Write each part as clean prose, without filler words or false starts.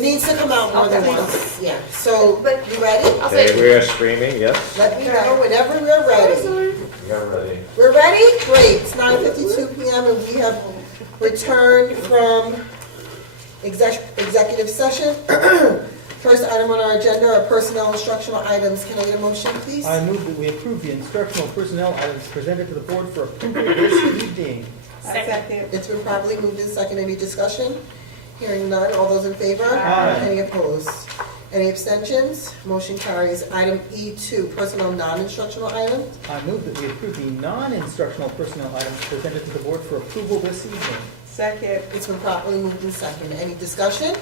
It needs to come out more than Okay. once, yeah. So, But- you ready? I'll say, Okay, we are streaming, yes. Let me know whenever we're ready. We are ready. We're ready? Great. It's 9:52 PM and we have returned from executive session. First item on our agenda are personnel instructional items. Can I get a motion, please? I move that we approve the instructional personnel items presented to the board for approval this evening. second. It's been properly moved in second. Any discussion? Hearing none. All those in favor? Aye. Any opposed? Any abstentions? Motion carries. Item E2, personnel non-instructional items. I move that we approve the non-instructional personnel items presented to the board for approval this evening. Second. It's been properly moved in second. Any discussion?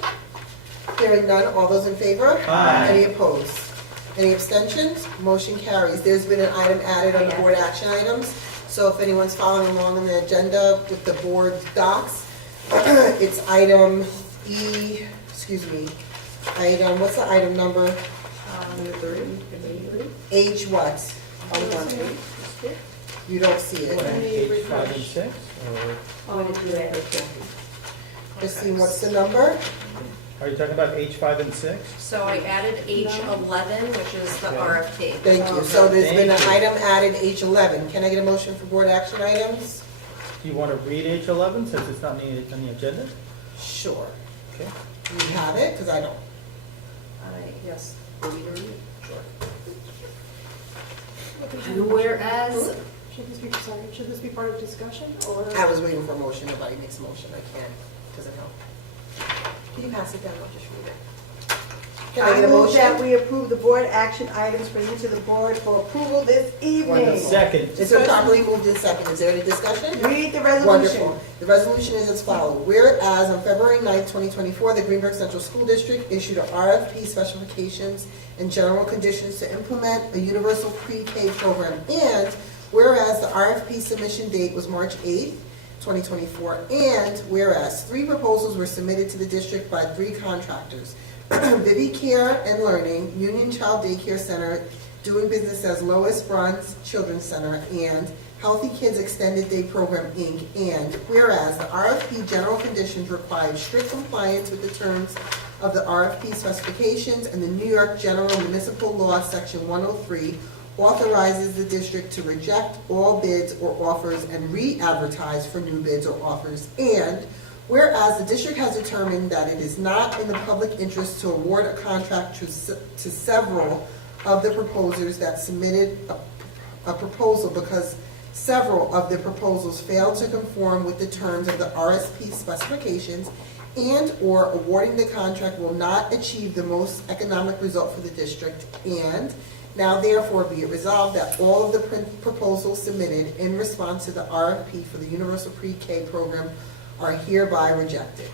Hearing none. All those in favor? Aye. Any opposed? Any abstentions? Motion carries. There's been an item added on the board action items. So if anyone's following along on the agenda with the board docs, it's item E, what's the item number? H what? Hold on. You don't see it. Page 5 and 6, or Christine, what's the number? are you talking about H5 and 6? So I added H11, which is the RFP. Thank you. So there's been an Thank you. item added, H11. Can I get a motion for board action items? Do you want to read H11 since it's not on the agenda? Sure. Okay. You have it? Because I don't. Yes. Want me to read it? Sure. And whereas, Should this be part of discussion, or? I was waiting for a motion. Nobody makes a motion. I can't. Doesn't help. Can you pass it down? I'll just read it. Can I I get a move that motion? we approve the board action items presented to the board for approval this evening. Wonderful. Second. It's been properly moved in second. Is there any discussion? Read the resolution. Wonderful. The resolution is as follows. Whereas on February 9th, 2024, the Greenburgh Central School District issued a RFP specifications and general conditions to implement a universal pre-K program. And whereas the RFP submission date was March 8th, 2024, and whereas 3 proposals were submitted to the district by 3 contractors, Vivi Care and Learning, Union Child Daycare Center, doing business as Lois Bronze Children's Center, and Healthy Kids Extended Day Program, Inc., and whereas the RFP general conditions required strict compliance with the terms of the RFP specifications and the New York General Municipal Law, Section 103, authorizes the district to reject all bids or offers and re-advertise for new bids or offers, and whereas the district has determined that it is not in the public interest to award a contract to several of the proposers that submitted a proposal because several of the proposals failed to conform with the terms of the RSP specifications, and/or awarding the contract will not achieve the most economic result for the district, and now therefore be it resolved that all of the proposals submitted in response to the RFP for the Universal Pre-K program are hereby rejected.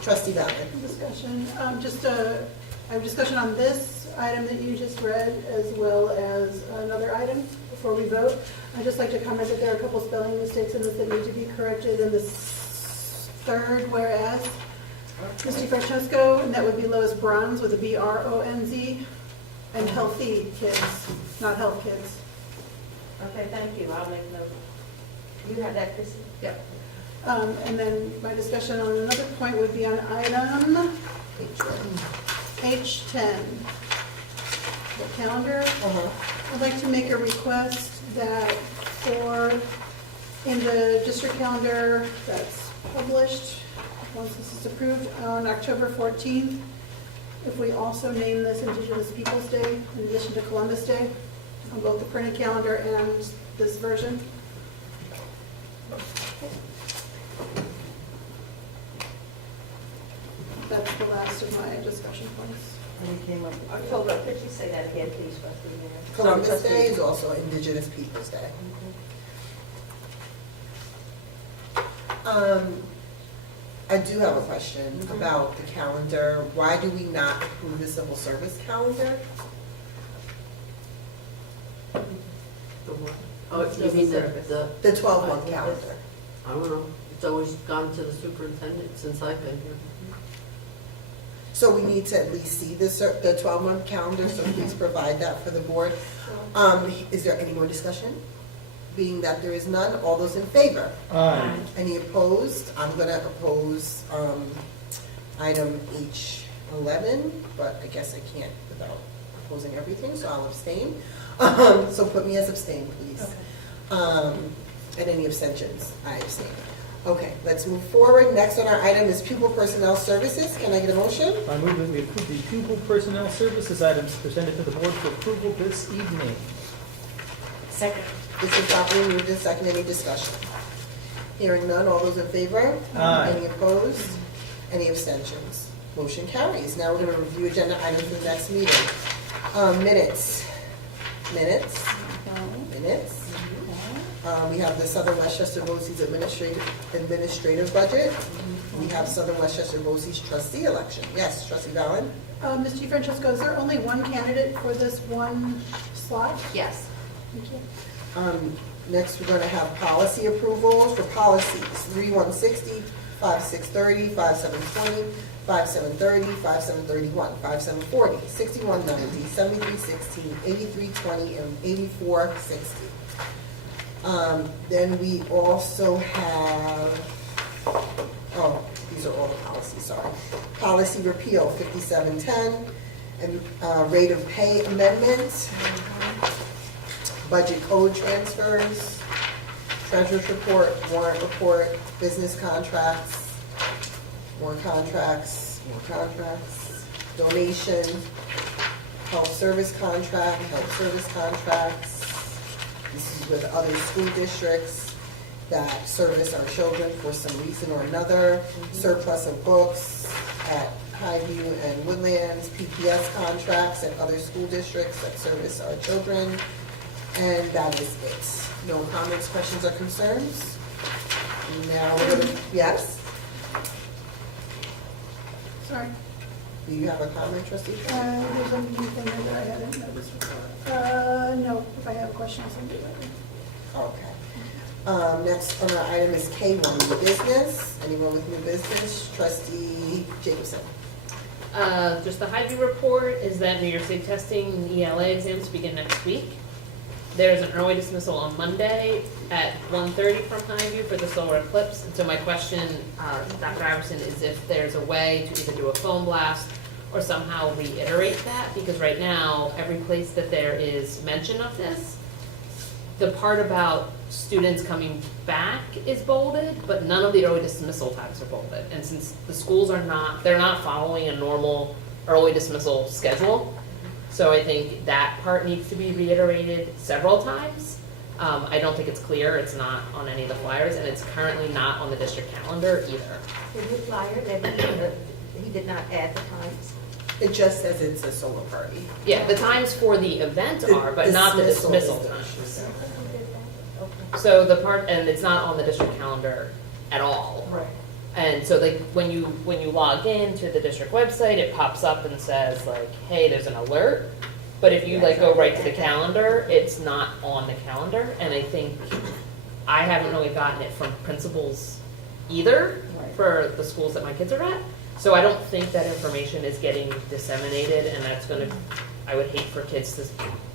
Trustee Valiant. Discussion, I have discussion on this item that you just read, as well as another item before we vote. I'd just like to comment that there are a couple spelling mistakes in this that need to be corrected in this third whereas. Misty Francesco, and that would be Lois Bronze with a BRONZ, and Healthy Kids, not Health Kids. Okay, thank you. I'll make note. You have that, Chrissy? Yep. And then my discussion on another point would be on item H10, the calendar. I'd like to make a request that in the district calendar that's published, once this is approved, on October 14th, if we also name this Indigenous Peoples' Day in addition to Columbus Day, on both the printed calendar and this version. That's the last of my discussion points. October, could you say that again, please, Trustee Mayor? Columbus Day is also Indigenous Peoples' Day. I do have a question about the calendar. Why do we not approve the civil service calendar? Oh, you mean the, The 12-month calendar. I don't know, it's always gone to the superintendent since I've been here. So we need to at least see the 12-month calendar, so please provide that for the board. Is there any more discussion? Being that there is none, all those in favor? Aye. Any opposed? I'm going to oppose item H11, but I guess I can't without opposing everything, so I'll abstain. So put me as abstain, please. And any abstentions, I abstain. Okay, let's move forward. Next on our item is pupil personnel services. Can I get a motion? I move that we approve the pupil personnel services items presented to the board for approval this evening. Second. This is properly moved and second. Any discussion? Hearing none, all those in favor? Aye. Any opposed? Any abstentions? Motion carries. Now we're going to review agenda items for the next meeting. Minutes. We have the Southern Westchester BOCES administrative budget. We have Southern Westchester BOCES trustee election. Yes, trustee Valen? Ms. DeFrancesco, is there only one candidate for this one slot? Yes. Thank you. Next, we're going to have policy approvals for policies 3160, 5630, 5720, 5730, 5731, 5740, 6190, 7316, 8320, and 8460. Then we also have, these are all the policies, sorry. Policy repeal 5710, and rate of pay amendment, budget code transfers, treasurer's report, warrant report, business contracts, more contracts, donation, health service contracts. This is with other school districts that service our children for some reason or another. Surplus of books at Highview and Woodlands, PPS contracts at other school districts that service our children. And that is it. No comments, questions, or concerns? Now we're going to, yes? Sorry. Do you have a comment, trustee? There's a new thing that I hadn't noticed before. No, if I have a question, I'll send it later. Okay. Next on our item is K1, new business. Anyone with new business? Trustee Jacobson. Just the Highview report is that New York State testing and ELA exams begin next week. There's an early dismissal on Monday at 1:30 from Highview for the solar eclipse. And so my question, Dr. Iverson, is if there's a way to either do a phone blast or somehow reiterate that, because right now, every place that there is mention of this, the part about students coming back is bolded, but none of the early dismissal times are bolded. And since the schools they're not following a normal early dismissal schedule, so I think that part needs to be reiterated several times. I don't think it's clear, it's not on any of the flyers, and it's currently not on the district calendar either. In the flyer, that he did not add the times. It just says it's a solar party. Yeah, the times for the event are, but not the dismissal is times. Okay. So the part, and it's not on the district calendar at all. Right. And so like when you log in to the district website, it pops up and says like, hey, there's an alert. But if you like go right to the calendar, it's not on the calendar. And I think I haven't really gotten it from principals either for the schools that my kids are at. So I don't think that information is getting disseminated, and that's going to, I would hate for kids to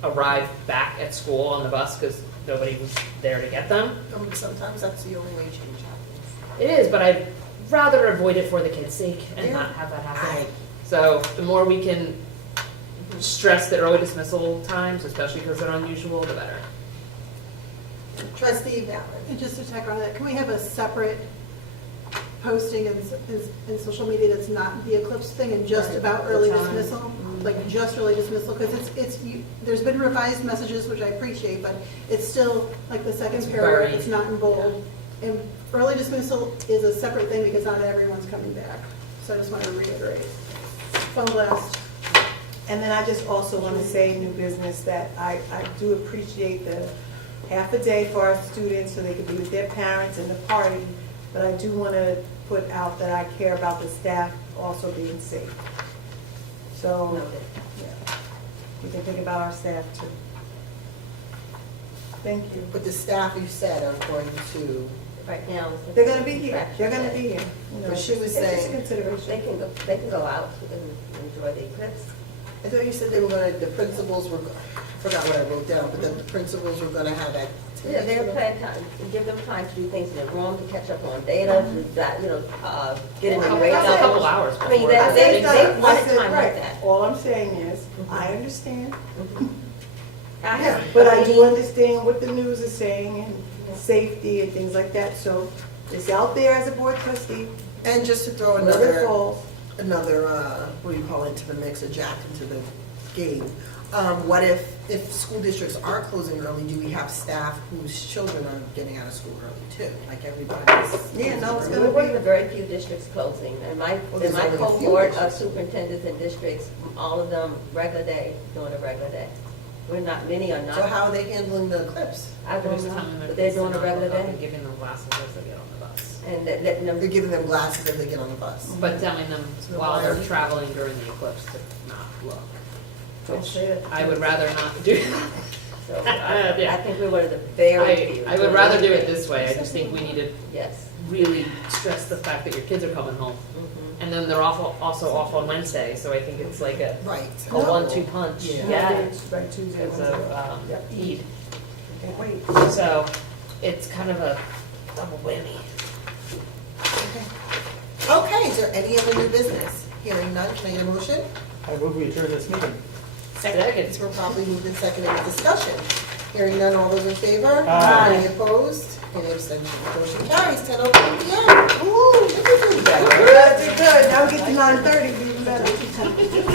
arrive back at school on the bus because nobody was there to get them. Sometimes that's the only way change happens. It is, but I'd rather avoid it for the kids' sake and not have that happen. So the more we can stress the early dismissal times, especially because they're unusual, the better. Trustee Valen. And just to tack on that, can we have a separate posting in social media that's not the eclipse thing and just Right. about early The time. dismissal? Like just early dismissal, because there's been revised messages, which I appreciate, but it's still like the second paragraph, very- it's not in bold. And early dismissal is a separate thing because not everyone's coming back. So I just want to reiterate. Phone blast. And then I just also want to say, new business, that I do appreciate the half a day for our students so they can be with their parents and the party, but I do want to put out that I care about the staff also being safe. So, yeah, we can think about our staff too. Thank you. But the staff you said are going to, Right now. They're going to be here. They're going to be here. You know, But she was it's just a saying- consideration. They can go out and enjoy the eclipse. I thought you said they were gonna, the principals were, I forgot what I wrote down, but then the principals were gonna have activities. Yeah, they're planning time, give them time to do things in their room, to catch up on data, to, get in A their couple- grades. a couple hours I mean, before. they I said that. wanted I said, time like right. that. All I'm saying is, I understand, I have, but I do understand what the news is saying and safety and things like that, so it's out there as a board trustee, And just to throw whether it another, falls. what do you call it, into the mix, a jack into the game. What if school districts are closing early, do we have staff whose children are getting out of school early too? Like everybody's. Yeah, no, it's we're gonna one be- of the very few districts closing. And Well, in there's my only a few cohort of districts. superintendents and districts, all of them regular day, doing a regular day. We're not, many are not. So how are they handling the eclipse? I They're don't just know, telling their but they're kids to doing a not regular look up day. and giving them glasses as they get on the bus. And letting them. They're giving them glasses as they get on the bus. But telling them while they're traveling during the eclipse to not look. Which I would rather not do. So Yeah. I think we're one of the very few. I would rather do it this way. I just think we need to Yes. really stress the fact that your kids are coming home. Mhm. And then they're also off on Wednesday, so I think it's like a Right. 1-2 punch. Yeah. Right, Tuesday, Because Wednesday. of Yep. Eid. Can't wait. So it's kind of a double whammy. Okay, is there any other new business? Hearing none, can I get a motion? I move we adjourn this meeting. Second. It's probably moved in second in discussion. Hearing none, all those in favor? Aye. Any opposed? Any abstentions? Motion carries, 10:03 p.m. Ooh, look at you guys. Good, good. Now we get to 9:30, be even better.